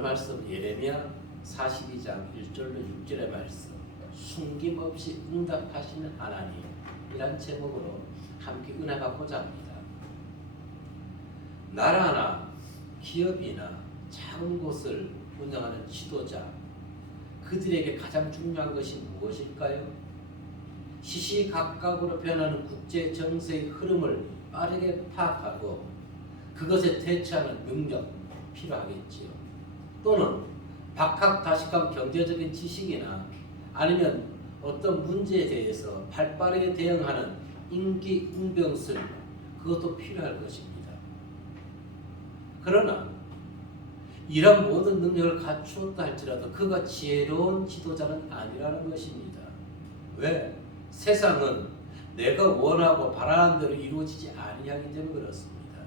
오늘 말씀 예레미야 42장 1절로 6절의 말씀, 숨김없이 응답하시는 하나님이란 제목으로 함께 은혜 받고자 합니다. 나라나 기업이나 작은 곳을 운영하는 지도자, 그들에게 가장 중요한 것이 무엇일까요? 시시각각으로 변하는 국제 정세의 흐름을 빠르게 파악하고 그것에 대처하는 능력 필요하겠지요. 또는 박학다식한 경제적인 지식이나 아니면 어떤 문제에 대해서 발빠르게 대응하는 임기응변술, 그것도 필요할 것입니다. 그러나 이런 모든 능력을 갖추었다 할지라도 그가 지혜로운 지도자는 아니라는 것입니다. 왜? 세상은 내가 원하고 바라는 대로 이루어지지 아니하기 때문에 그렇습니다.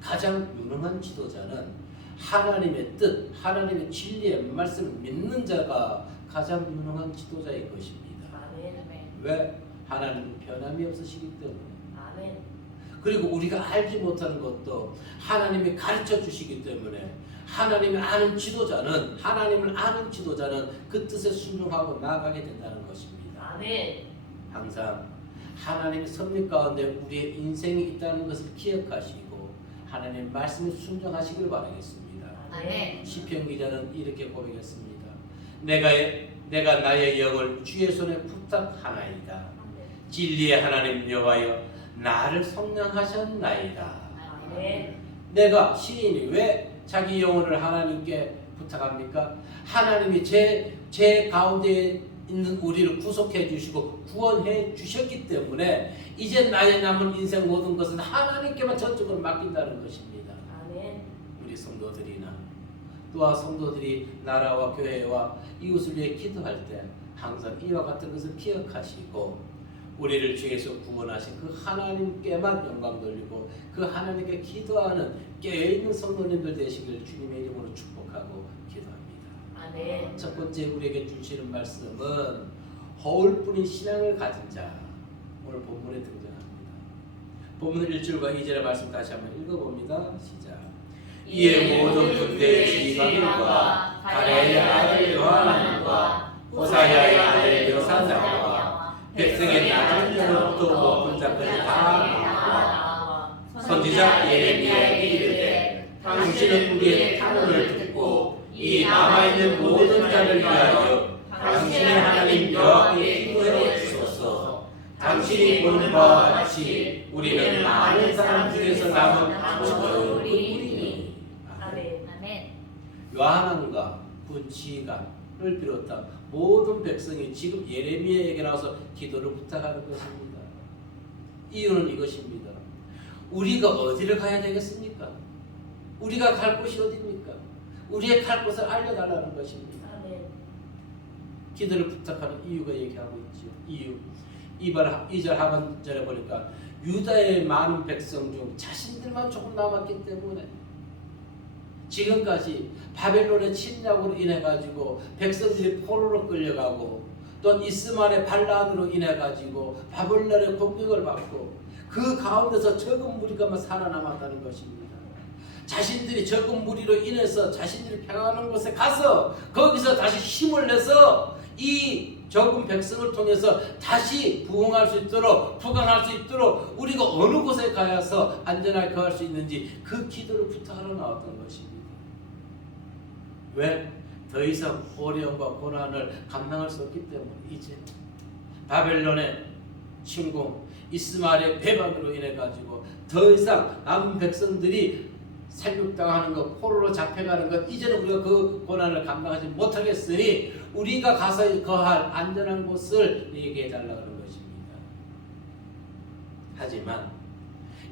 가장 유능한 지도자는 하나님의 뜻, 하나님의 진리의 말씀을 믿는 자가 가장 유능한 지도자일 것입니다. 아멘. 왜? 하나님은 변함이 없으시기 때문에. 아멘. 그리고 우리가 알지 못하는 것도 하나님이 가르쳐 주시기 때문에 하나님을 아는 지도자는, 하나님을 아는 지도자는 그 뜻에 순종하고 나아가게 된다는 것입니다. 아멘. 항상 하나님의 섭리 가운데 우리의 인생이 있다는 것을 기억하시고 하나님의 말씀에 순종하시길 바라겠습니다. 아멘. 시편 기자는 이렇게 고백했습니다. 내가 나의 영을 주의 손에 부탁하나이다. 진리의 하나님 여호와여, 나를 성령하셨나이다. 아멘. 내가 시인이 왜 자기 영혼을 하나님께 부탁합니까? 하나님이 제 가운데 있는 우리를 구속해 주시고 구원해 주셨기 때문에 이제 나의 남은 인생 모든 것은 하나님께만 전적으로 맡긴다는 것입니다. 아멘. 우리 성도들이나 또한 성도들이 나라와 교회와 이웃을 위해 기도할 때 항상 이와 같은 것을 기억하시고 우리를 주에서 구원하신 그 하나님께만 영광 돌리고 그 하나님께 기도하는 깨어있는 성도님들 되시길 주님의 이름으로 축복하고 기도합니다. 아멘. 첫 번째 우리에게 주시는 말씀은 허울뿐인 신앙을 가진 자, 오늘 본문에 등장합니다. 본문 1절과 2절의 말씀 다시 한번 읽어봅니다. 시작. 이에 모든 군대의 지휘관들과 가랴의 아들 요하난과 호사야의 아들 여사냐와 백성의 낮은 자로부터 높은 자까지 다 나와 선지자 예레미야에게 이르되 당신은 우리의 탄원을 듣고 이 남아있는 모든 자를 위하여 당신의 하나님 여호와께 기도해 주소서. 당신이 보는 바와 같이 우리는 많은 사람 중에서 남은 적은 뿐이니. 아멘. 요하난과 군지관을 비롯한 모든 백성이 지금 예레미야에게 나와서 기도를 부탁하는 것입니다. 이유는 이것입니다. 우리가 어디를 가야 되겠습니까? 우리가 갈 곳이 어디입니까? 우리의 갈 곳을 알려달라는 것입니다. 아멘. 기도를 부탁하는 이유가 얘기하고 있죠. 이유. 2절 하반절에 보니까 유다의 많은 백성 중 자신들만 조금 남았기 때문에 지금까지 바벨론의 침략으로 인해 가지고 백성들이 포로로 끌려가고 또 이스마엘의 반란으로 인해 가지고 바벨론의 공격을 받고 그 가운데서 적은 무리가만 살아남았다는 것입니다. 자신들이 적은 무리로 인해서 자신들이 평안한 곳에 가서 거기서 다시 힘을 내서 이 적은 백성을 통해서 다시 부흥할 수 있도록, 부강할 수 있도록 우리가 어느 곳에 가서 안전하게 거할 수 있는지 그 기도를 부탁하러 나왔던 것입니다. 왜? 더 이상 어려움과 고난을 감당할 수 없기 때문에 이제 바벨론의 침공, 이스마엘의 배반으로 인해 가지고 더 이상 남은 백성들이 살육당하는 것, 포로로 잡혀가는 것, 이제는 우리가 그 고난을 감당하지 못하겠으니 우리가 가서 거할 안전한 곳을 얘기해 달라고 하는 것입니다. 하지만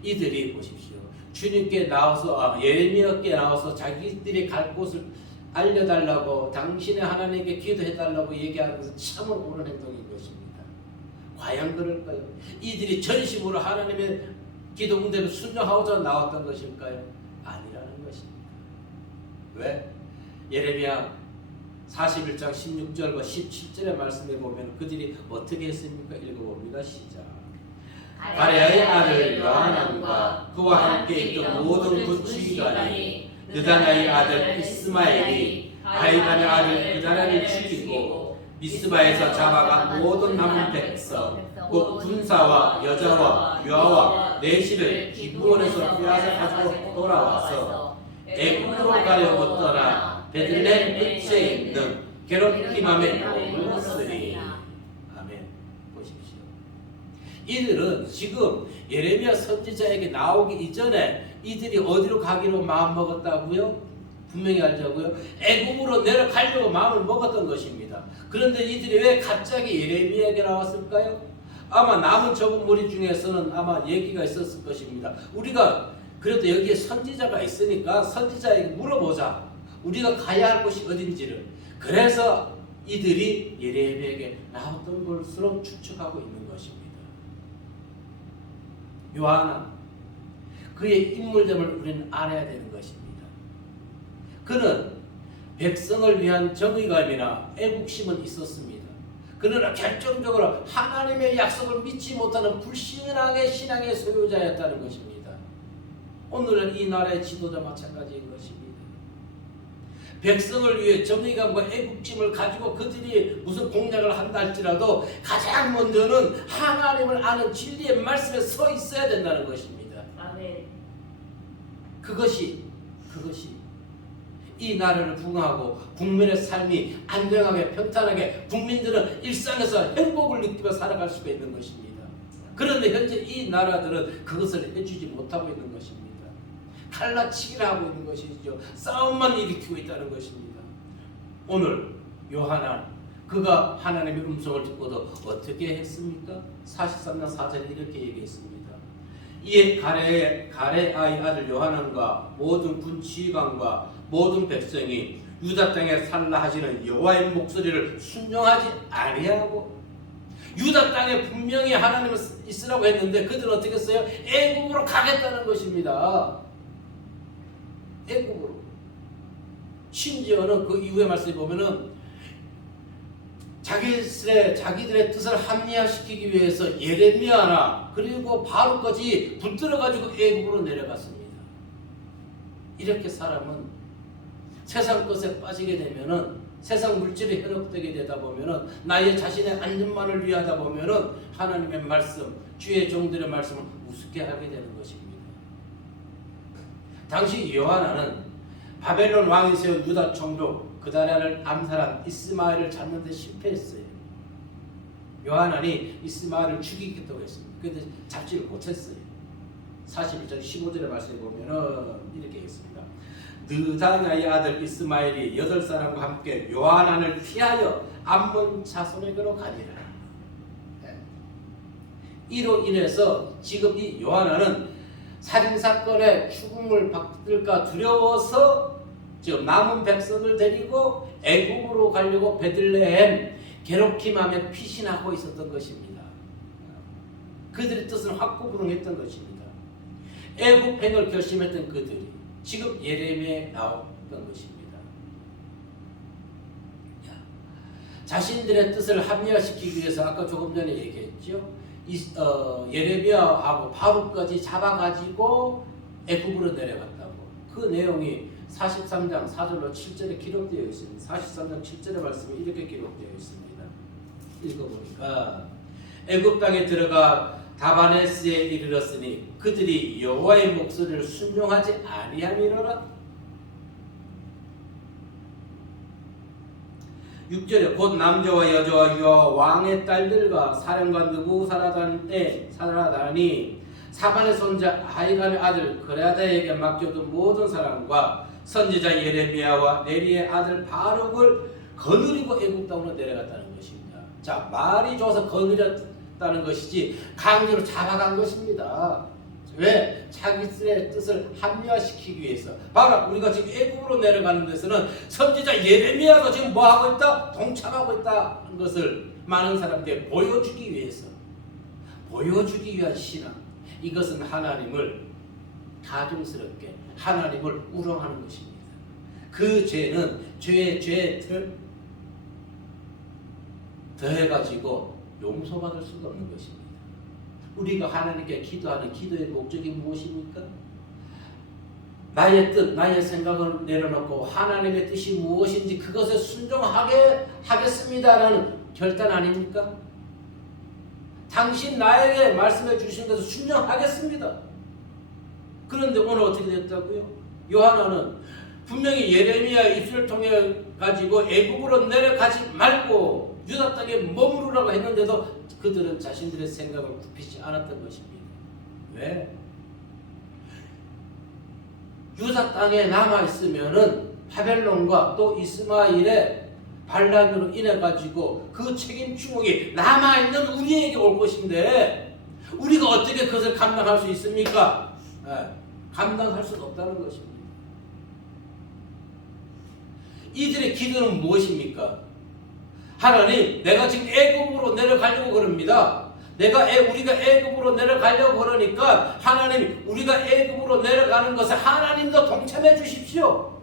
이들이 보십시오. 주님께 나와서 예레미야께 나와서 자기들이 갈 곳을 알려달라고 당신의 하나님께 기도해달라고 얘기하는 것은 참으로 옳은 행동인 것입니다. 과연 그럴까요? 이들이 전심으로 하나님의 기도 응답에 순종하고자 나왔던 것일까요? 아니라는 것입니다. 왜? 예레미야 41장 16절과 17절의 말씀에 보면 그들이 어떻게 했습니까? 읽어봅니다. 시작. 가랴의 아들 요하난과 그와 함께 있던 모든 군지관이 느다나의 아들 이스마엘이 아히간의 아들 그다라를 죽이고 미스바에서 잡아간 모든 남은 백성 곧 군사와 여자와 유아와 내실을 기브온에서 빼앗아 가지고 돌아와서 애굽으로 가려고 떠나 베들레헴 끝에 있는 게롯기맘에 머물렀으니. 아멘. 보십시오. 이들은 지금 예레미야 선지자에게 나오기 이전에 이들이 어디로 가기로 마음 먹었다고요? 분명히 알자고요. 애굽으로 내려가려고 마음을 먹었던 것입니다. 그런데 이들이 왜 갑자기 예레미야에게 나왔을까요? 아마 남은 적은 무리 중에서는 아마 얘기가 있었을 것입니다. 우리가 그래도 여기에 선지자가 있으니까 선지자에게 물어보자. 우리가 가야 할 곳이 어딘지를. 그래서 이들이 예레미야에게 나왔던 것으로 추측하고 있는 것입니다. 요하나, 그의 인물됨을 우리는 알아야 되는 것입니다. 그는 백성을 위한 정의감이나 애국심은 있었습니다. 그러나 결정적으로 하나님의 약속을 믿지 못하는 불신앙의 신앙의 소유자였다는 것입니다. 오늘은 이 나라의 지도자 마찬가지인 것입니다. 백성을 위해 정의감과 애국심을 가지고 그들이 무슨 공약을 한다 할지라도 가장 먼저는 하나님을 아는 진리의 말씀에 서 있어야 된다는 것입니다. 아멘. 그것이 이 나라를 부흥하고 국민의 삶이 안정하게 평탄하게 국민들은 일상에서 행복을 느끼며 살아갈 수가 있는 것입니다. 그런데 현재 이 나라들은 그것을 해주지 못하고 있는 것입니다. 갈라치기를 하고 있는 것이죠. 싸움만 일으키고 있다는 것입니다. 오늘 요하나, 그가 하나님의 음성을 듣고도 어떻게 했습니까? 43장 4절에 이렇게 얘기했습니다. 이에 가레의 아들 요하난과 모든 군 지휘관과 모든 백성이 유다 땅에 살라 하시는 여호와의 목소리를 순종하지 아니하고, 유다 땅에 분명히 하나님을 있으라고 했는데 그들은 어떻게 했어요? 애굽으로 가겠다는 것입니다. 애굽으로. 심지어는 그 이후의 말씀에 보면은 자기들의 뜻을 합리화시키기 위해서 예레미야나 그리고 바로까지 붙들어가지고 애굽으로 내려갔습니다. 이렇게 사람은 세상 것에 빠지게 되면은, 세상 물질에 현혹되게 되다 보면은, 나의 자신의 안전만을 위하다 보면은 하나님의 말씀, 주의 종들의 말씀을 우습게 하게 되는 것입니다. 당시 요하나는 바벨론 왕이 세운 유다 총독 그다랴를 암살한 이스마엘을 잡는 데 실패했어요. 요하난이 이스마엘을 죽이겠다고 했습니다. 그런데 잡지를 못했어요. 41장 15절의 말씀에 보면은 이렇게 했습니다. 느다냐의 아들 이스마엘이 8사람과 함께 요하난을 피하여 암몬 자손에게로 가니라. 이로 인해서 지금 이 요하난은 살인사건에 죽음을 받을까 두려워서 지금 남은 백성을 데리고 애굽으로 가려고 베들레헴 게롯기맘에 피신하고 있었던 것입니다. 그들의 뜻은 확고부동했던 것입니다. 애굽행을 결심했던 그들이 지금 예레미야에 나왔던 것입니다. 자신들의 뜻을 합리화시키기 위해서 아까 조금 전에 얘기했죠. 예레미야하고 바룩까지 잡아가지고 애굽으로 내려갔다고. 그 내용이 43장 4절로 7절에 기록되어 있습니다. 43장 7절의 말씀이 이렇게 기록되어 있습니다. 읽어보니까 애굽 땅에 들어가 다바네스에 이르렀으니 그들이 여호와의 목소리를 순종하지 아니함이로라. 6절에 곧 남자와 여자와 유아와 왕의 딸들과 사령관 느부사라단이 사반의 손자 아히간의 아들 그레아다에게 맡겨둔 모든 사람과 선지자 예레미야와 네리의 아들 바룩을 거느리고 애굽 땅으로 내려갔다는 것입니다. 자, 말이 좋아서 거느렸다는 것이지 강제로 잡아간 것입니다. 왜? 자기들의 뜻을 합리화시키기 위해서. 봐라, 우리가 지금 애굽으로 내려가는 데서는 선지자 예레미야가 지금 뭐하고 있다? 동참하고 있다는 것을 많은 사람들에게 보여주기 위해서, 보여주기 위한 신앙. 이것은 하나님을 가증스럽게, 하나님을 우롱하는 것입니다. 그 죄는 죄에 더해가지고 용서받을 수가 없는 것입니다. 우리가 하나님께 기도하는 기도의 목적이 무엇입니까? 나의 뜻, 나의 생각을 내려놓고 하나님의 뜻이 무엇인지 그것에 순종하게 하겠습니다라는 결단 아닙니까? 당신 나에게 말씀해 주신 것을 순종하겠습니다. 그런데 오늘 어떻게 됐다고요? 요한은 분명히 예레미야 입술을 통해 가지고 애굽으로 내려가지 말고 유다 땅에 머무르라고 했는데도 그들은 자신들의 생각을 굽히지 않았던 것입니다. 왜? 유다 땅에 남아있으면은 바벨론과 또 이스마엘의 반란으로 인해 가지고 그 책임 주목이 남아있는 우리에게 올 것인데 우리가 어떻게 그것을 감당할 수 있습니까? 감당할 수 없다는 것입니다. 이들의 기도는 무엇입니까? 하나님, 내가 지금 애굽으로 내려가려고 그럽니다. 우리가 애굽으로 내려가려고 그러니까 하나님, 우리가 애굽으로 내려가는 것에 하나님도 동참해 주십시오.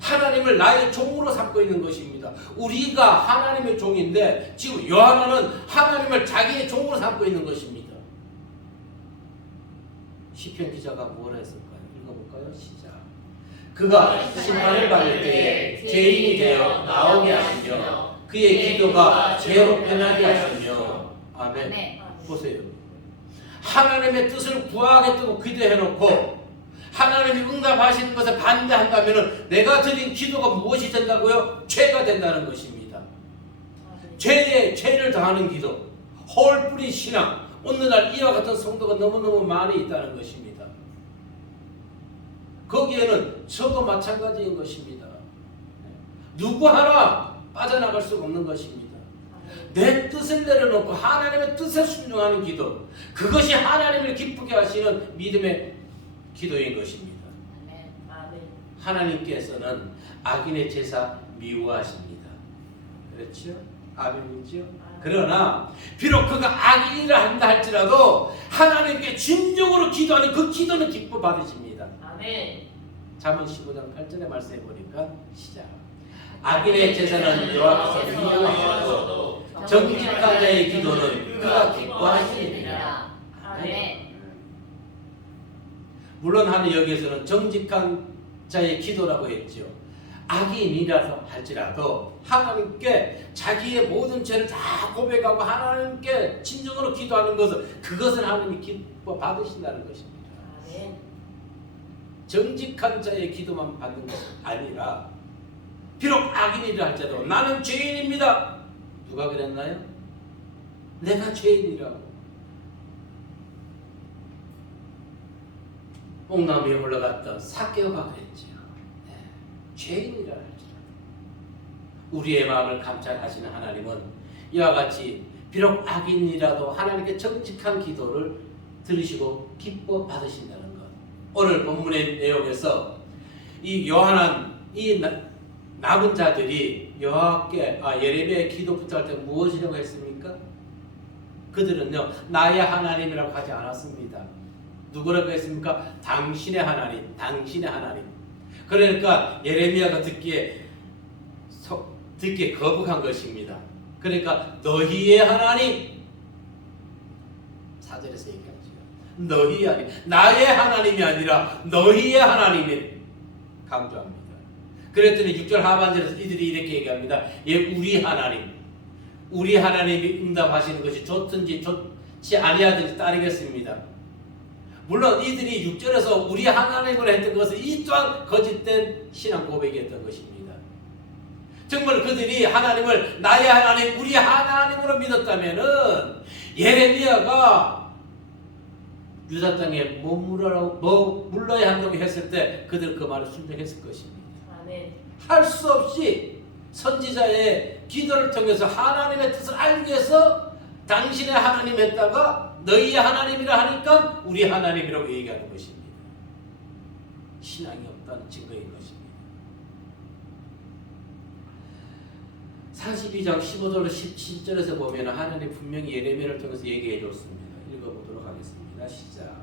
하나님을 나의 종으로 삼고 있는 것입니다. 우리가 하나님의 종인데 지금 요한은 하나님을 자기의 종으로 삼고 있는 것입니다. 시편 기자가 뭘 했을까요? 읽어볼까요? 시작. 그가 심판을 받을 때에 죄인이 되어 나오게 하시며 그의 기도가 죄로 변하게 하시며 아멘. 네. 보세요. 하나님의 뜻을 구하겠다고 기도해놓고 하나님이 응답하시는 것에 반대한다면 내가 드린 기도가 무엇이 된다고요? 죄가 된다는 것입니다. 죄를 더하는 기도, 허울 뿌린 신앙. 오늘날 이와 같은 성도가 너무너무 많이 있다는 것입니다. 거기에는 저도 마찬가지인 것입니다. 누구 하나 빠져나갈 수가 없는 것입니다. 내 뜻을 내려놓고 하나님의 뜻에 순종하는 기도, 그것이 하나님을 기쁘게 하시는 믿음의 기도인 것입니다. 하나님께서는 악인의 제사 미워하십니다. 그렇죠? 아멘이죠? 그러나 비록 그가 악인이라 한다 할지라도 하나님께 진정으로 기도하는 그 기도는 기뻐 받으십니다. 아멘. 잠언 15장 8절에 말씀해 보니까 시작. 악인의 제사는 여호와께서 미워하시고 정직한 자의 기도는 그가 기뻐하시느니라. 아멘. 물론 하는 여기에서는 정직한 자의 기도라고 했죠. 악인이라서 할지라도 하나님께 자기의 모든 죄를 다 고백하고 하나님께 진정으로 기도하는 것은 그것은 하나님이 기뻐 받으신다는 것입니다. 아멘. 정직한 자의 기도만 받는 것이 아니라 비록 악인이라 할지라도 나는 죄인입니다. 누가 그랬나요? 내가 죄인이라고. 뽕나무에 올라갔던 삭개오가 그랬죠. 죄인이라 할지라도 우리의 마음을 감찰하시는 하나님은 이와 같이 비록 악인이라도 하나님께 정직한 기도를 들으시고 기뻐 받으신다는 것. 오늘 본문의 내용에서 이 요한은 이 남은 자들이 여호와께 예레미야의 기도 부탁할 때 무엇이라고 했습니까? 그들은요 나의 하나님이라고 하지 않았습니다. 누구라고 했습니까? 당신의 하나님, 당신의 하나님. 그러니까 예레미야가 듣기에 거북한 것입니다. 그러니까 너희의 하나님, 4절에서 얘기하죠. 너희의 하나님, 나의 하나님이 아니라 너희의 하나님을 강조합니다. 그랬더니 6절 하반절에서 이들이 이렇게 얘기합니다. 우리 하나님, 우리 하나님이 응답하시는 것이 좋든지 좋지 아니하든지 따르겠습니다. 물론 이들이 6절에서 우리 하나님을 했던 것은 이 또한 거짓된 신앙 고백이었던 것입니다. 정말 그들이 하나님을 나의 하나님, 우리 하나님으로 믿었다면은 예레미야가 유다 땅에 머물러야 한다고 했을 때 그들 그 말을 순종했을 것입니다. 아멘. 할 수 없이 선지자의 기도를 통해서 하나님의 뜻을 알기 위해서 당신의 하나님 했다가 너희의 하나님이라 하니까 우리 하나님이라고 얘기하는 것입니다. 신앙이 없다는 증거인 것입니다. 42장 15절로 17절에서 보면 하나님 분명히 예레미야를 통해서 얘기해 줬습니다. 읽어보도록 하겠습니다. 시작.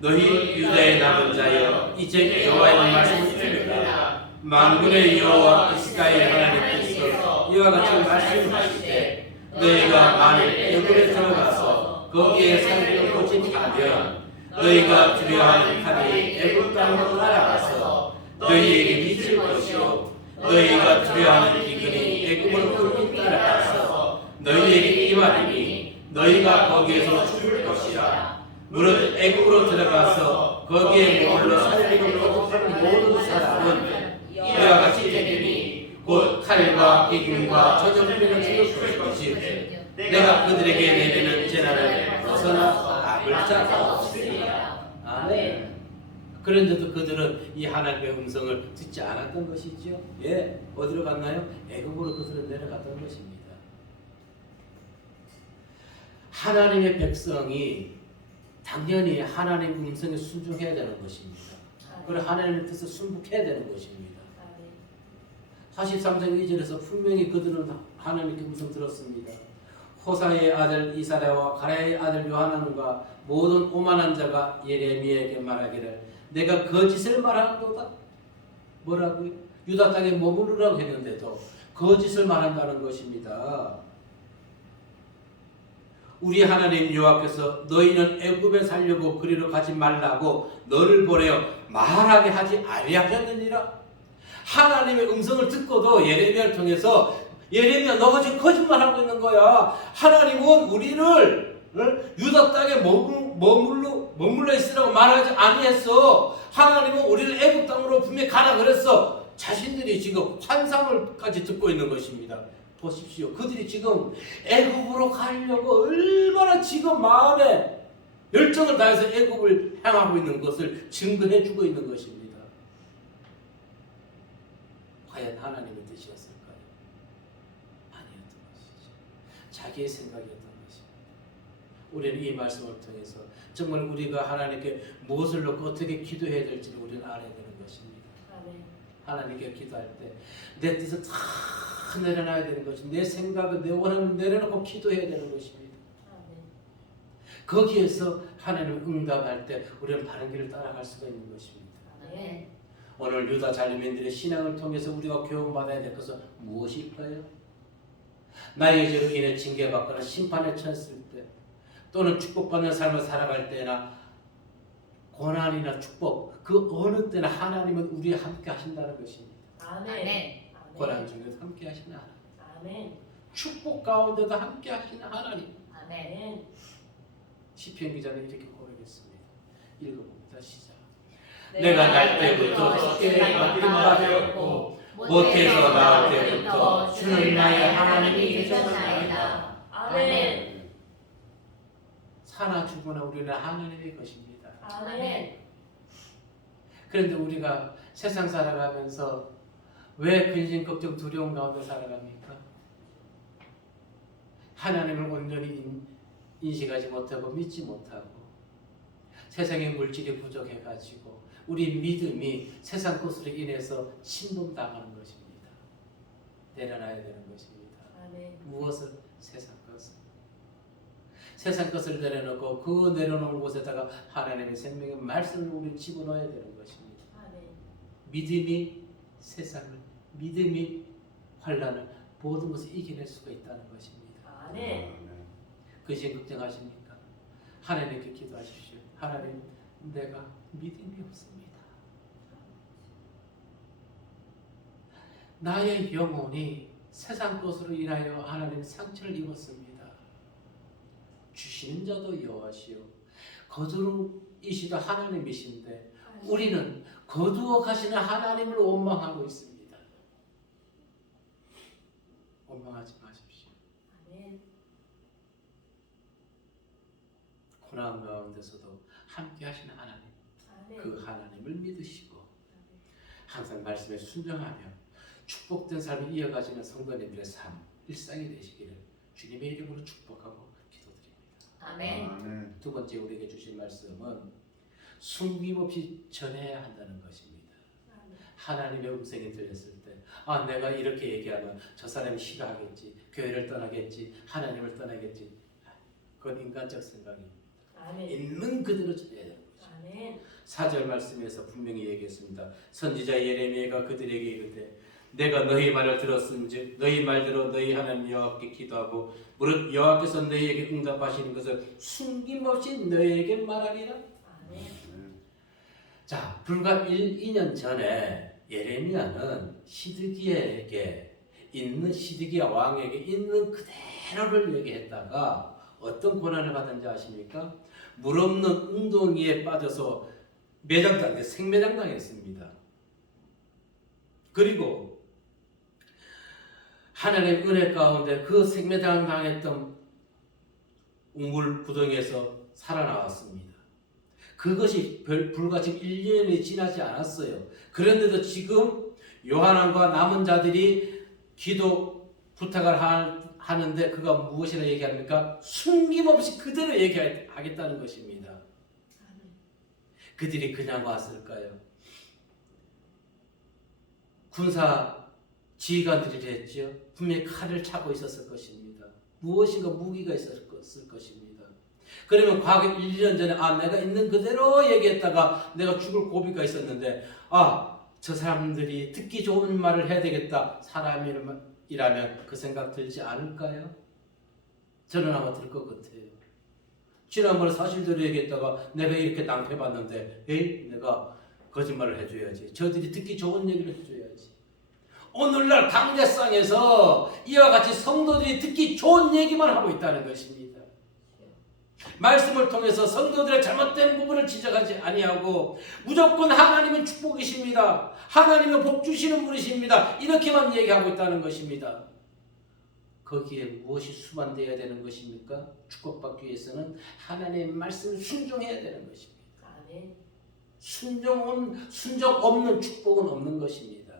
너희 유다의 남은 자여 이제 여호와의 말씀을 들으라. 만군의 여호와 이스라엘 하나님께서 이와 같이 말씀하시되 너희가 만일 애굽에 들어가서 거기에 살기를 고집하면 너희가 두려워하는 칼이 애굽 땅으로 날아가서 너희에게 미칠 것이요 너희가 두려워하는 기근이 애굽으로 끌고 따라가서 너희에게 임하리니 너희가 거기에서 죽을 것이라. 무릇 애굽으로 들어가서 거기에 머물러 살리고 거듭하는 모든 사람은 이와 같이 되리니 곧 칼과 기근과 저주를 죽을 것이지 내가 그들에게 내리는 재난을 벗어나 막을 자가 없으리라. 아멘. 그런데도 그들은 이 하나님의 음성을 듣지 않았던 것이죠. 예, 어디로 갔나요? 애굽으로 그들은 내려갔던 것입니다. 하나님의 백성이 당연히 하나님의 음성에 순종해야 되는 것입니다. 그리고 하나님의 뜻을 순복해야 되는 것입니다. 43장 2절에서 분명히 그들은 하나님의 음성 들었습니다. 호사의 아들 이사랴와 가랴의 아들 요하난과 모든 오만한 자가 예레미야에게 말하기를 내가 거짓을 말하는도다. 뭐라고요? 유다 땅에 머무르라고 했는데도 거짓을 말한다는 것입니다. 우리 하나님 여호와께서 너희는 애굽에 살려고 그리로 가지 말라고 너를 보내어 말하게 하지 아니하셨느니라. 하나님의 음성을 듣고도 예레미야를 통해서 예레미야 너가 지금 거짓말하고 있는 거야. 하나님은 우리를 유다 땅에 머물러 있으라고 말하지 아니했어. 하나님은 우리를 애굽 땅으로 분명히 가라 그랬어. 자신들이 지금 환상을까지 듣고 있는 것입니다. 보십시오. 그들이 지금 애굽으로 가려고 얼마나 지금 마음에 열정을 다해서 애굽을 향하고 있는 것을 증거해 주고 있는 것입니다. 과연 하나님의 뜻이었을까요? 아니었던 것이죠. 자기의 생각이었던 것입니다. 우리는 이 말씀을 통해서 정말 우리가 하나님께 무엇을 놓고 어떻게 기도해야 될지를 우리는 알아야 되는 것입니다. 하나님께 기도할 때 내 뜻을 다 내려놔야 되는 것입니다. 내 생각을 내 원함을 내려놓고 기도해야 되는 것입니다. 거기에서 하나님을 응답할 때 우리는 바른 길을 따라갈 수가 있는 것입니다. 오늘 유다 잔류민들의 신앙을 통해서 우리가 교훈받아야 될 것은 무엇일까요? 나의 죄로 인해 징계받거나 심판에 처했을 때 또는 축복받는 삶을 살아갈 때나 고난이나 축복 그 어느 때나 하나님은 우리와 함께 하신다는 것입니다. 아멘. 고난 중에도 함께 하시는 하나님. 아멘. 축복 가운데도 함께 하시는 하나님. 아멘. 시편 기자는 이렇게 고백했습니다. 읽어봅니다. 시작. 내가 날 때부터 주께 맡긴 바 되었고 못해서 나올 때부터 주는 나의 하나님이 되셨나이다. 아멘. 사나 죽으나 우리는 하나님의 것입니다. 아멘. 그런데 우리가 세상 살아가면서 왜 근심, 걱정, 두려움 가운데 살아갑니까? 하나님을 온전히 인식하지 못하고 믿지 못하고 세상의 물질이 부족해가지고 우리 믿음이 세상 것으로 인해서 침범당하는 것입니다. 내려놔야 되는 것입니다. 아멘. 무엇을? 세상 것을. 세상 것을 내려놓고 그 내려놓은 곳에다가 하나님의 생명의 말씀을 우리 집어넣어야 되는 것입니다. 아멘. 믿음이 세상을, 믿음이 환난을 모든 것을 이겨낼 수가 있다는 것입니다. 아멘. 그것이 걱정하십니까? 하나님께 기도하십시오. 하나님, 내가 믿음이 없습니다. 나의 영혼이 세상 것으로 인하여 하나님 상처를 입었습니다. 주시는 자도 여호와시요 거두이시도 하나님이신데 우리는 거두어 가시는 하나님을 원망하고 있습니다. 원망하지 마십시오. 아멘. 고난 가운데서도 함께 하시는 하나님, 그 하나님을 믿으시고 항상 말씀에 순종하며 축복된 삶을 이어가시는 성도님들의 삶, 일상이 되시기를 주님의 이름으로 축복하고 기도드립니다. 아멘. 두 번째 우리에게 주신 말씀은 숨김없이 전해야 한다는 것입니다. 하나님의 음성이 들렸을 때 내가 이렇게 얘기하면 저 사람이 싫어하겠지, 교회를 떠나겠지, 하나님을 떠나겠지. 그건 인간적 생각입니다. 아멘. 있는 그대로 전해야 되는 거죠. 아멘. 4절 말씀에서 분명히 얘기했습니다. 선지자 예레미야가 그들에게 이르되 내가 너희 말을 들었은즉 너희 말대로 너희 하나님 여호와께 기도하고 무릇 여호와께서 너희에게 응답하시는 것을 숨김없이 너희에게 말하리라. 자, 불과 2년 전에 예레미야는 시드기야 왕에게 있는 그대로를 얘기했다가 어떤 고난을 받은지 아십니까? 물 없는 웅덩이에 빠져서 생매장 당했습니다. 그리고 하나님의 은혜 가운데 그 생매장 당했던 우물 구덩이에서 살아나왔습니다. 그것이 불과 지금 1년이 지나지 않았어요. 그런데도 지금 요한왕과 남은 자들이 기도 부탁을 하는데 그가 무엇이라 얘기합니까? 숨김없이 그대로 얘기하겠다는 것입니다. 그들이 그냥 왔을까요? 군사 지휘관들이 했죠. 분명히 칼을 차고 있었을 것입니다. 무엇인가 무기가 있었을 것입니다. 그러면 과거 1년 전에 내가 있는 그대로 얘기했다가 내가 죽을 고비가 있었는데 저 사람들이 듣기 좋은 말을 해야 되겠다. 사람이라면 그 생각 들지 않을까요? 저는 아마 들 것 같아요. 지난번에 사실대로 얘기했다가 내가 이렇게 낭패봤는데 내가 거짓말을 해줘야지. 저들이 듣기 좋은 얘기를 해줘야지. 오늘날 강대상에서 이와 같이 성도들이 듣기 좋은 얘기만 하고 있다는 것입니다. 말씀을 통해서 성도들의 잘못된 부분을 지적하지 아니하고 무조건 하나님은 축복이십니다. 하나님은 복 주시는 분이십니다. 이렇게만 얘기하고 있다는 것입니다. 거기에 무엇이 수반되어야 되는 것입니까? 축복받기 위해서는 하나님의 말씀을 순종해야 되는 것입니다. 순종 없는 축복은 없는 것입니다.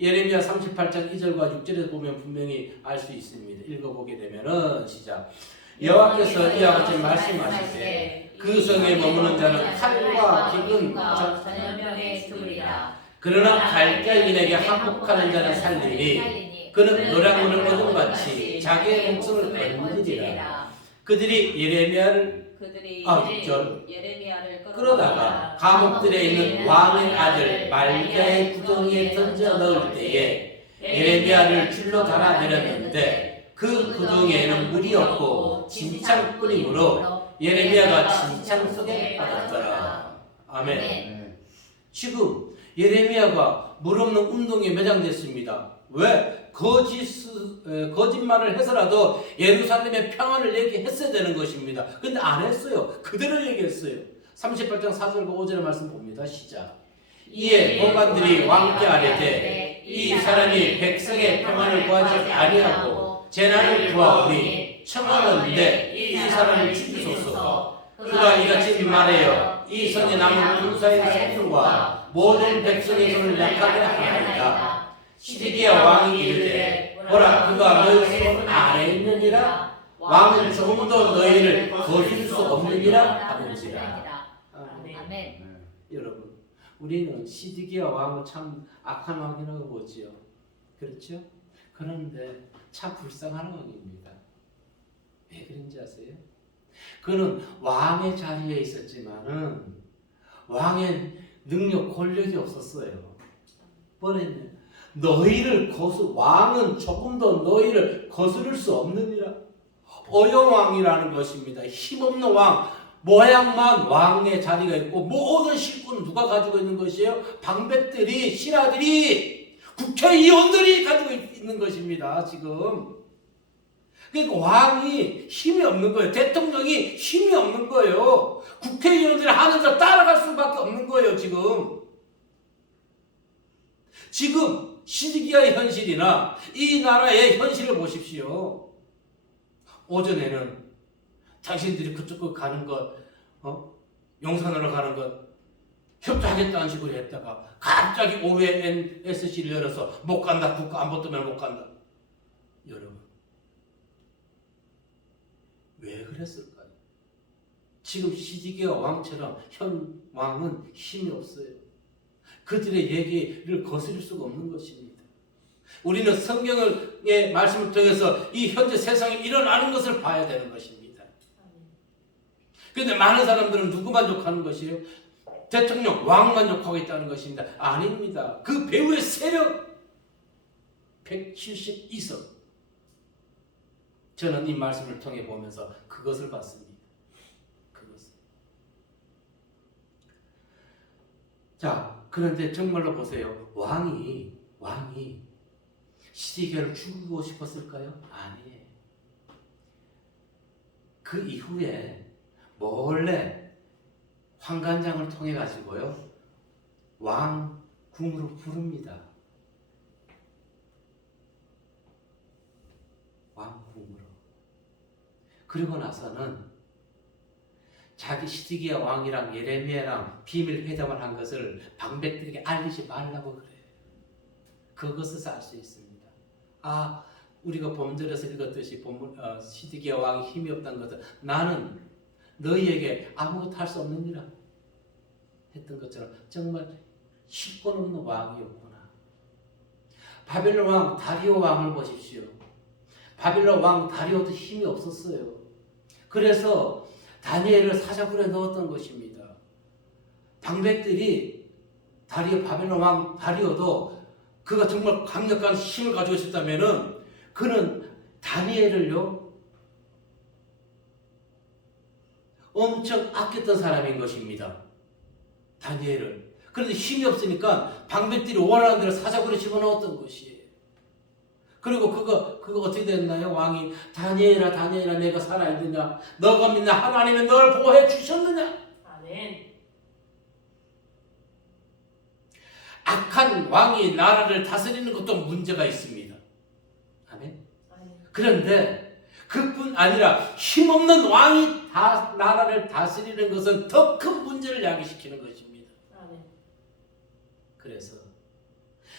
예레미야 38장 2절과 6절에서 보면 분명히 알 수 있습니다. 읽어보게 되면은 시작. 여호와께서 이와 같이 말씀하시되 그 성에 머무는 자는 칼과 기근 전염병에 죽으리라. 그러나 갈대인에게 항복하는 자는 살리니 그는 노량물을 얻음같이 자기의 목숨을 건지리라. 그들이 예레미야를 끌어다가 감옥들에 있는 왕의 아들 말기야의 구덩이에 던져 넣을 때에 예레미야를 줄로 달아 내렸는데 그 구덩이에는 물이 없고 진창뿐이므로 예레미야가 진창 속에 빠졌더라. 아멘. 지금 예레미야가 물 없는 운동에 매장됐습니다. 왜? 거짓말을 해서라도 예루살렘의 평안을 얘기했어야 되는 것입니다. 근데 안 했어요. 그대로 얘기했어요. 38장 4절과 5절의 말씀 봅니다. 시작. 이에 보관들이 왕께 아뢰되 이 사람이 백성의 평안을 구하지 아니하고 재난을 구하오니 청하는데 이 사람을 죽이소서. 그가 이같이 말해요. 이 성에 남은 군사의 생명과 모든 백성의 손을 약하게 하나이다. 시드기야 왕이 이르되 보라 그가 너희 손 아래 있느니라. 왕은 조금도 너희를 거둘 수 없느니라 하는지라. 아멘. 여러분, 우리는 시드기야 왕을 참 악한 왕이라고 보지요. 그렇죠? 그런데 참 불쌍한 왕입니다. 왜 그런지 아세요? 그는 왕의 자리에 있었지만은 왕의 능력, 권력이 없었어요. 뻔했네. 왕은 조금도 너희를 거스를 수 없느니라. 어영왕이라는 것입니다. 힘없는 왕, 모양만 왕의 자리가 있고 모든 실권은 누가 가지고 있는 것이에요? 방백들이, 신하들이, 국회의원들이 가지고 있는 것입니다. 지금. 그러니까 왕이 힘이 없는 거예요. 대통령이 힘이 없는 거예요. 국회의원들이 하는 대로 따라갈 수밖에 없는 거예요. 지금 시드기야의 현실이나 이 나라의 현실을 보십시오. 오전에는 당신들이 그쪽 가는 것, 용산으로 가는 것 협조하겠다는 식으로 했다가 갑자기 오후에 NSC를 열어서 못 간다. 국가 안보 때문에 못 간다. 여러분, 왜 그랬을까요? 지금 시드기야 왕처럼 현 왕은 힘이 없어요. 그들의 얘기를 거스릴 수가 없는 것입니다. 우리는 성경의 말씀을 통해서 이 현재 세상에 일어나는 것을 봐야 되는 것입니다. 그런데 많은 사람들은 누구 만족하는 것이에요? 대통령, 왕 만족하고 있다는 것입니다. 아닙니다. 그 배후의 세력 172석. 저는 이 말씀을 통해 보면서 그것을 봤습니다. 자, 그런데 정말로 보세요. 왕이 시디기야를 죽이고 싶었을까요? 아니에요. 그 이후에 몰래 환관장을 통해 가지고요 왕궁으로 부릅니다. 왕궁으로. 그리고 나서는 자기 시디기야 왕이랑 예레미야랑 비밀 회담을 한 것을 방백들에게 알리지 말라고 그래요. 그것에서 알 수 있습니다. 아, 우리가 본절에서 읽었듯이 시디기야 왕이 힘이 없다는 것은 나는 너희에게 아무것도 할 수 없느니라 했던 것처럼 정말 실권 없는 왕이었구나. 바벨론 왕 다리오 왕을 보십시오. 바벨론 왕 다리오도 힘이 없었어요. 그래서 다니엘을 사자굴에 넣었던 것입니다. 방백들이 바벨론 왕 다리오도 그가 정말 강력한 힘을 가지고 있었다면은 그는 다니엘을요 엄청 아꼈던 사람인 것입니다. 다니엘을. 그런데 힘이 없으니까 방백들이 원하는 대로 사자굴에 집어넣었던 것이에요. 그리고 그거 어떻게 됐나요? 왕이 다니엘아 내가 살아있느냐? 너가 믿는 하나님은 널 보호해 주셨느냐? 아멘. 악한 왕이 나라를 다스리는 것도 문제가 있습니다. 아멘. 그런데 그뿐 아니라 힘없는 왕이 나라를 다스리는 것은 더 큰 문제를 야기시키는 것입니다. 아멘. 그래서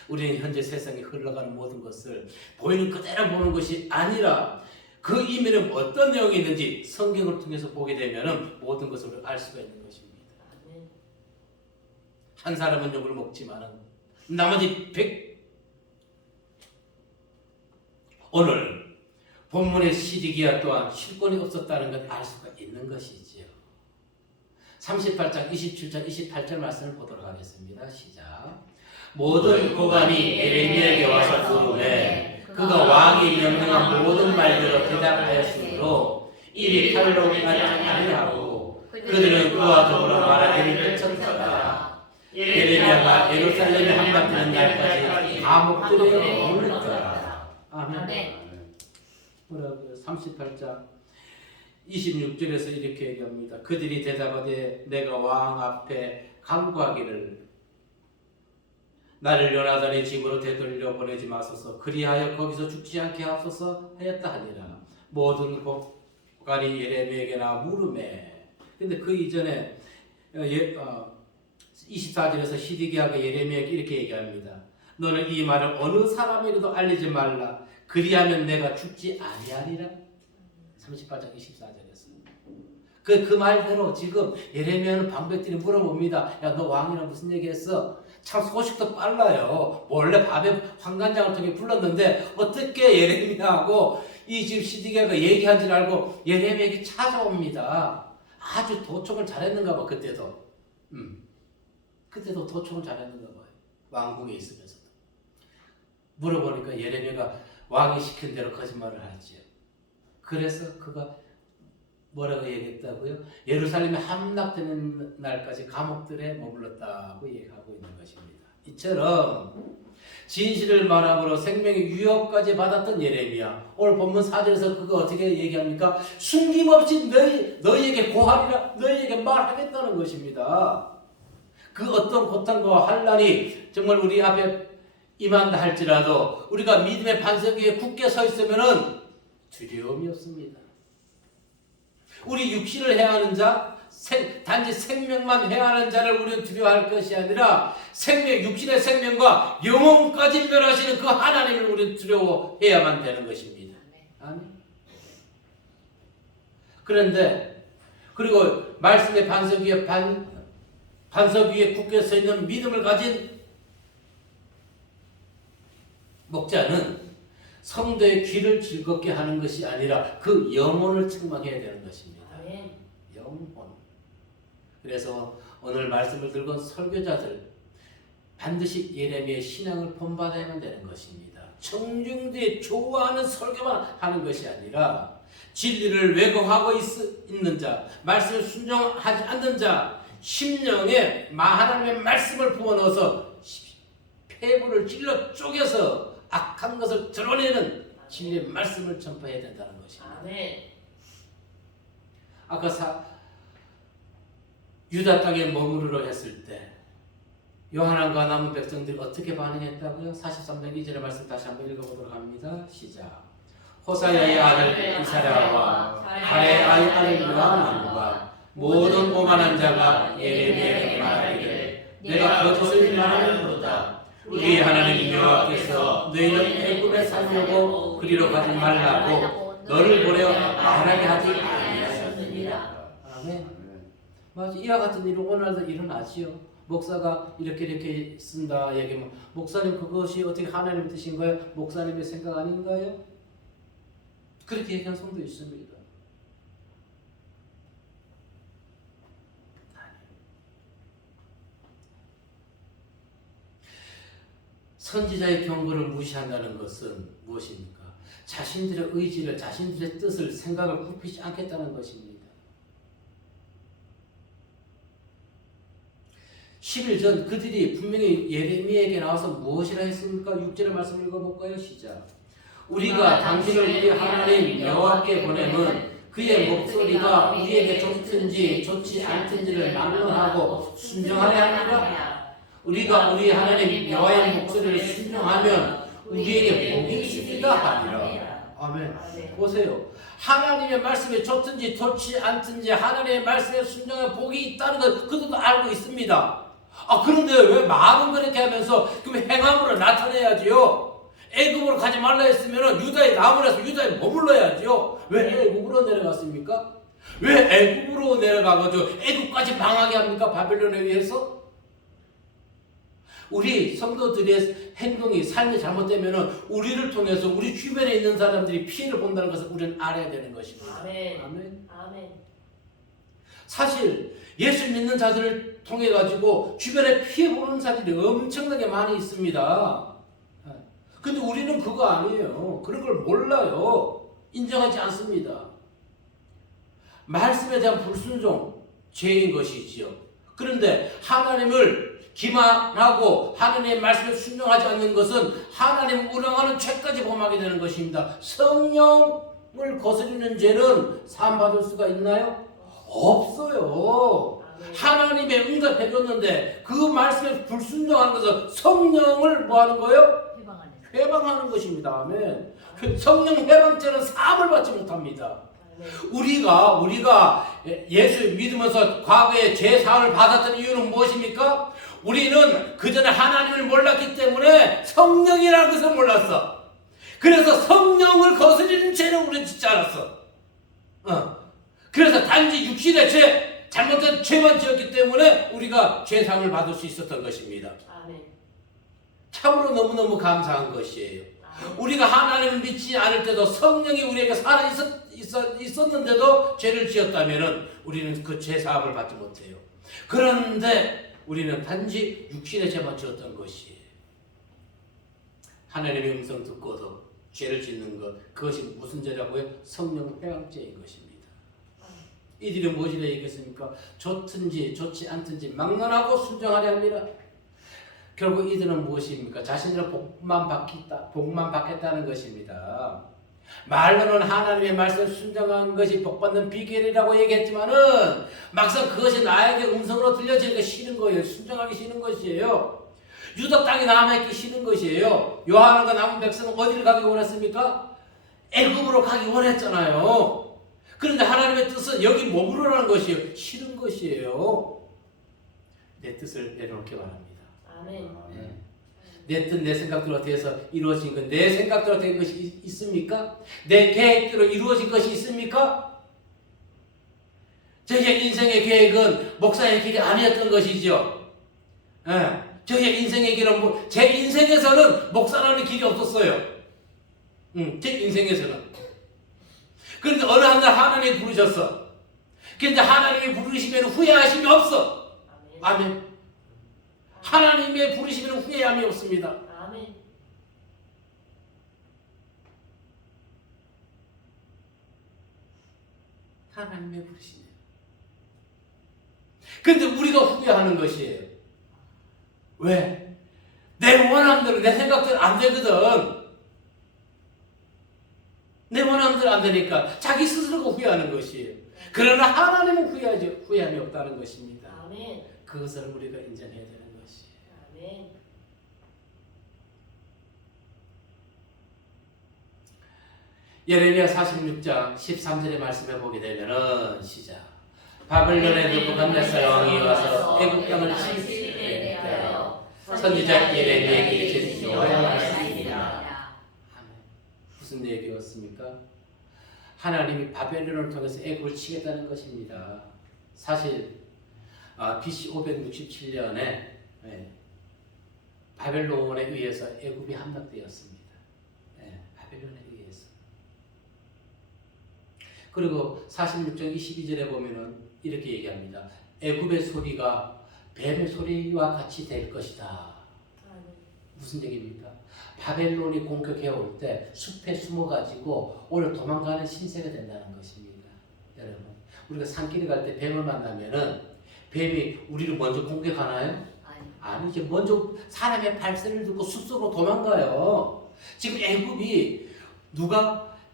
우리는 현재 세상에 흘러가는 모든 것을 보이는 그대로 보는 것이 아니라 그 이면에 어떤 내용이 있는지 성경을 통해서 보게 되면 모든 것을 알 수가 있는 것입니다. 아멘. 한 사람은 욕을 먹지만 나머지 100 오늘 본문의 시디기야 또한 실권이 없었다는 걸 알 수가 있는 것이지요. 38장 27절 28절 말씀을 보도록 하겠습니다. 시작. 모든 고관이 예레미야에게 와서 물으매 그가 왕이 명령한 모든 말대로 대답하였으므로 일이 칼로 가지 아니하고 그들은 그와 더불어 말하기를 쫓았더라. 예레미야가 예루살렘에 한밤되는 날까지 감옥들에 머물렀더라. 아멘. 뭐라고요? 38장 26절에서 이렇게 얘기합니다. 그들이 대답하되 내가 왕 앞에 간구하기를 나를 요나단의 집으로 되돌려 보내지 마소서 그리하여 거기서 죽지 않게 하소서 하였다 하니라. 모든 고관이 예레미야에게나 물으매. 근데 그 이전에 24절에서 시디기야가 예레미야에게 이렇게 얘기합니다. 너는 이 말을 어느 사람에게도 알리지 말라. 그리하면 내가 죽지 아니하리라. 38장 24절에서 그 말대로 지금 예레미야는 방백들이 물어봅니다. 야, 너 왕이랑 무슨 얘기했어? 참 소식도 빨라요. 원래 밤에 환관장을 통해 불렀는데 어떻게 예레미야하고 이 지금 시디기야가 얘기한 줄 알고 예레미야에게 찾아옵니다. 아주 도청을 잘했는가 봐. 그때도 도청을 잘했는가 봐요. 왕궁에 있으면서도. 물어보니까 예레미야가 왕이 시킨 대로 거짓말을 하지요. 그래서 그가 뭐라고 얘기했다고요? 예루살렘에 함락되는 날까지 감옥들에 머물렀다고 얘기하고 있는 것입니다. 이처럼 진실을 말함으로 생명의 위협까지 받았던 예레미야. 오늘 본문 4절에서 그거 어떻게 얘기합니까? 숨김없이 너희에게 고하리라, 너희에게 말하겠다는 것입니다. 그 어떤 고통과 환난이 정말 우리 앞에 임한다 할지라도 우리가 믿음의 반석 위에 굳게 서 있으면은 두려움이 없습니다. 우리 육신을 해하는 자, 단지 생명만 해하는 자를 우리는 두려워할 것이 아니라 육신의 생명과 영혼까지 멸하시는 그 하나님을 우리는 두려워해야만 되는 것입니다. 아멘. 그런데 그리고 말씀의 반석 위에 굳게 서 있는 믿음을 가진 목자는 성도의 귀를 즐겁게 하는 것이 아니라 그 영혼을 책망해야 되는 것입니다. 영혼. 그래서 오늘 말씀을 들고 온 설교자들 반드시 예레미야의 신앙을 본받아야만 되는 것입니다. 청중들이 좋아하는 설교만 하는 것이 아니라 진리를 왜곡하고 있는 자, 말씀을 순종하지 않는 자, 심령에 하나님의 말씀을 부어넣어서 폐부를 찔러 쪼개서 악한 것을 드러내는 진리의 말씀을 전파해야 된다는 것입니다. 아멘. 아까 유다 땅에 머무르러 했을 때 요한과 남은 백성들이 어떻게 반응했다고요? 43장 2절의 말씀 다시 한번 읽어보도록 합니다. 시작. 호사야의 아들 이사야와 가의 아들 요한과 모든 오만한 자가 예레미야에게 말하기를 내가 거짓을 말하는도다. 우리 하나님 여호와께서 너희는 애굽에 살려고 그리로 가지 말라고 너를 보내어 말하게 하지 아니하셨느니라. 아멘. 맞아. 이와 같은 일은 오늘도 일어나지요. 목사가 이렇게 쓴다 얘기하면 목사님 그것이 어떻게 하나님의 뜻인가요? 목사님의 생각 아닌가요? 그렇게 얘기한 성도 있습니다. 선지자의 경고를 무시한다는 것은 무엇입니까? 자신들의 의지를, 자신들의 뜻을, 생각을 굽히지 않겠다는 것입니다. 10일 전 그들이 분명히 예레미야에게 나와서 무엇이라 했습니까? 6절의 말씀 읽어볼까요? 시작. 우리가 당신을 우리 하나님 여호와께 보내면 그의 목소리가 우리에게 좋든지 좋지 않든지를 막론하고 순종하려 하느니라. 우리가 우리 하나님 여호와의 목소리를 순종하면 우리에게 복이 있으리라 하니라. 아멘. 보세요. 하나님의 말씀에 좋든지 좋지 않든지 하나님의 말씀에 순종하면 복이 있다는 것 그들도 알고 있습니다. 그런데 왜 말은 그렇게 하면서 그럼 행함으로 나타내야지요. 애굽으로 가지 말라 했으면 유다에 남으라서 유다에 머물러야지요. 왜 애굽으로 내려갔습니까? 왜 애굽으로 내려가가지고 애굽까지 망하게 합니까? 바벨론에 의해서? 우리 성도들의 행동이 삶이 잘못되면 우리를 통해서 우리 주변에 있는 사람들이 피해를 본다는 것을 우리는 알아야 되는 것입니다. 아멘. 아멘. 아멘. 사실 예수 믿는 자들을 통해 가지고 주변에 피해 보는 사람들이 엄청나게 많이 있습니다. 근데 우리는 그거 아니에요. 그런 걸 몰라요. 인정하지 않습니다. 말씀에 대한 불순종 죄인 것이지요. 그런데 하나님을 기만하고 하나님의 말씀에 순종하지 않는 것은 하나님을 우롱하는 죄까지 범하게 되는 것입니다. 성령을 거스르는 죄는 사함받을 수가 있나요? 없어요. 하나님의 응답해줬는데 그 말씀에 불순종하는 것은 성령을 뭐하는 거예요? 회방하는 것입니다. 아멘. 성령 회방죄는 사함을 받지 못합니다. 우리가 예수 믿으면서 과거에 죄 사함을 받았던 이유는 무엇입니까? 우리는 그전에 하나님을 몰랐기 때문에 성령이라는 것을 몰랐어. 그래서 성령을 거스리는 죄는 우리는 짓지 않았어. 그래서 단지 육신의 죄, 잘못된 죄만 지었기 때문에 우리가 죄상을 받을 수 있었던 것입니다. 아멘. 참으로 너무너무 감사한 것이에요. 우리가 하나님을 믿지 않을 때도 성령이 우리에게 살아 있었는데도 죄를 지었다면 우리는 그 죄 사함을 받지 못해요. 그런데 우리는 단지 육신의 죄만 지었던 것이에요. 하나님의 음성 듣고도 죄를 짓는 것, 그것이 무슨 죄라고요? 성령 회방죄인 것입니다. 이들이 무엇이라 얘기했습니까? 좋든지 좋지 않든지 막론하고 순종하려 합니다. 결국 이들은 무엇입니까? 자신들은 복만 받겠다는 것입니다. 말로는 하나님의 말씀을 순종한 것이 복받는 비결이라고 얘기했지만은 막상 그것이 나에게 음성으로 들려지니까 싫은 거예요. 순종하기 싫은 것이에요. 유다 땅에 남아있기 싫은 것이에요. 요한과 남은 백성은 어디를 가기 원했습니까? 애굽으로 가기 원했잖아요. 그런데 하나님의 뜻은 여기 머무르라는 것이에요. 싫은 것이에요. 내 뜻을 내려놓기 바랍니다. 아멘. 내 뜻, 내 생각대로 되어서 이루어진 것, 내 생각대로 된 것이 있습니까? 내 계획대로 이루어진 것이 있습니까? 저의 인생의 계획은 목사의 길이 아니었던 것이죠. 저의 인생의 길은 제 인생에서는 목사라는 길이 없었어요. 제 인생에서는. 그런데 어느 한 날 하나님이 부르셨어. 그런데 하나님이 부르시면 후회하심이 없어. 아멘. 하나님의 부르심에는 후회함이 없습니다. 아멘. 하나님의 부르심이에요. 근데 우리가 후회하는 것이에요. 왜? 내 원함대로 내 생각대로 안 되거든. 내 원함대로 안 되니까 자기 스스로가 후회하는 것이에요. 그러나 하나님은 후회함이 없다는 것입니다. 아멘. 그것을 우리가 인정해야 되는 것이에요. 아멘. 예레미야 46장 13절의 말씀에 보게 되면은 시작. 바벨론의 느부갓네살 왕이 와서 애굽 땅을 치게 대하여 선지자 예레미야에게 제시 여호와의 말씀입니다. 무슨 얘기였습니까? 하나님이 바벨론을 통해서 애굽을 치겠다는 것입니다. 사실 BC 567년에 바벨론에 의해서 애굽이 함락되었습니다. 바벨론에 의해서. 그리고 46장 22절에 보면은 이렇게 얘기합니다. 애굽의 소리가 뱀의 소리와 같이 될 것이다. 무슨 얘기입니까? 바벨론이 공격해 올 때 숲에 숨어가지고 오늘 도망가는 신세가 된다는 것입니다. 여러분, 우리가 산길에 갈 때 뱀을 만나면은 뱀이 우리를 먼저 공격하나요? 아니죠. 먼저 사람의 발소리를 듣고 숲속으로 도망가요. 지금 애굽이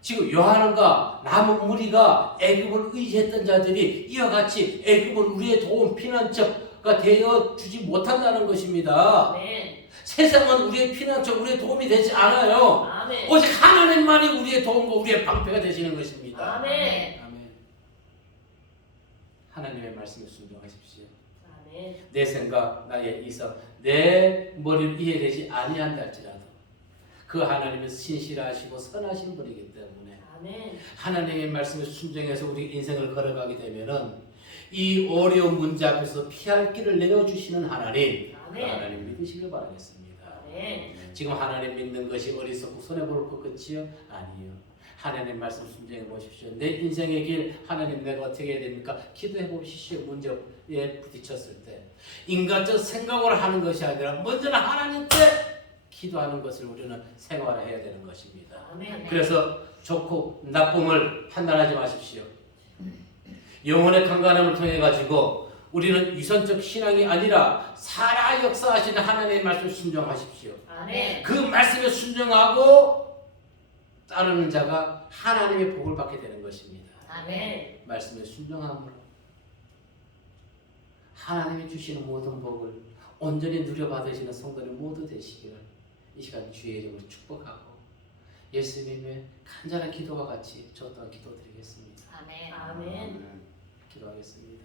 지금 요한과 남은 무리가 애굽을 의지했던 자들이 이와 같이 애굽을 우리의 도움 피난처가 되어 주지 못한다는 것입니다. 아멘. 세상은 우리의 피난처, 우리의 도움이 되지 않아요. 아멘. 오직 하나님만이 우리의 도움과 우리의 방패가 되시는 것입니다. 아멘. 아멘. 하나님의 말씀에 순종하십시오. 아멘. 내 생각, 나의 이성, 내 머리를 이해되지 아니한다 할지라도 그 하나님은 신실하시고 선하신 분이기 때문에 아멘. 하나님의 말씀에 순종해서 우리 인생을 걸어가게 되면은 이 어려운 문제 앞에서 피할 길을 내어주시는 하나님, 그 아멘. 하나님 믿으시길 바라겠습니다. 아멘. 지금 하나님 믿는 것이 어리석고 손해볼 것 같지요? 아니요. 하나님 말씀 순종해 보십시오. 내 인생의 길 하나님 내가 어떻게 해야 됩니까? 기도해 보십시오. 문제에 부딪혔을 때 인간적 생각으로 하는 것이 아니라 먼저는 하나님께 기도하는 것을 우리는 생활해야 되는 것입니다. 아멘. 그래서 좋고 나쁨을 판단하지 마십시오. 영혼의 강간함을 통해 가지고 우리는 유선적 신앙이 아니라 살아 역사하시는 하나님의 말씀 순종하십시오. 아멘. 그 말씀에 순종하고 따르는 자가 하나님의 복을 받게 되는 것입니다. 아멘. 말씀에 순종함으로 하나님이 주시는 모든 복을 온전히 누려받으시는 성도들 모두 되시기를 이 시간 주의 이름으로 축복하고 예수님의 간절한 기도와 같이 저 또한 기도드리겠습니다. 아멘. 아멘. 기도하겠습니다.